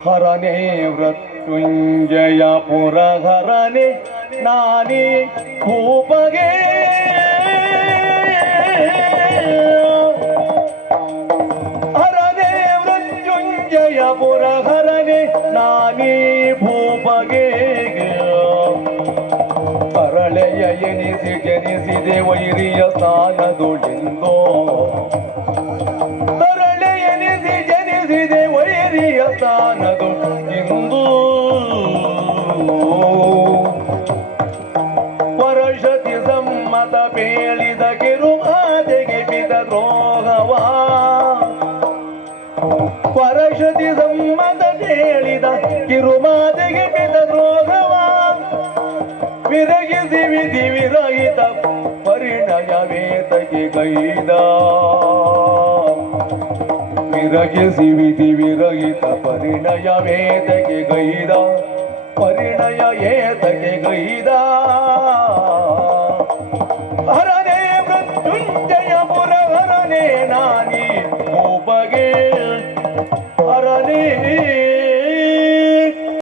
ಹರನೇ ಮೃತ್ಯುಂಜಯ ಪುರಹರನೆ ನಾನೇ ಭೂಪಗೆ ಹರನೇ ಮೃತ್ಯುಂಜಯ ಪುರಹರನೆ ನಾನೇ ಭೂಪಗೆ ಹರಳೆಯ ಎನಿಸಿ ಜನಿಸಿದೆ ವೈರಿಯ ಸ್ಥಾನದೊಳಿಂದೋ. ವೈರಿಯ ಸ್ಥಾನದು ಇಂದು ಪರಶತಿ ಸಮ್ಮತ ಬೇಳಿದ ಕಿರುಮಾತೆಗೆ ಬಿದ ದ್ರೋಹವ. ಪರಶತಿ ಸಮ್ಮತ ಬೇಳಿದ ಕಿರುಮಾತೆಗೆ ಬಿದ ದ್ರೋಹವ. ವಿರಗಿಸಿ ವಿಧಿ ವಿರಹಿತ ಪರಿಣಯ ವೇತಗೆ ಕೈದ ವಿರಗೆ ಸಿವಿಧಿ ವಿರಹಿತ ಪರಿಣಯ ವೇದಕ್ಕೆ ಗೈದ, ಪರಿಣಯ ಏತಕ್ಕೆ ಗೈದ. ಹರನೇ ಮೃತ್ಯುಂಜಯ ಪುರ ಹರನೇ ನಾನಿ ಮೂಪಗೆ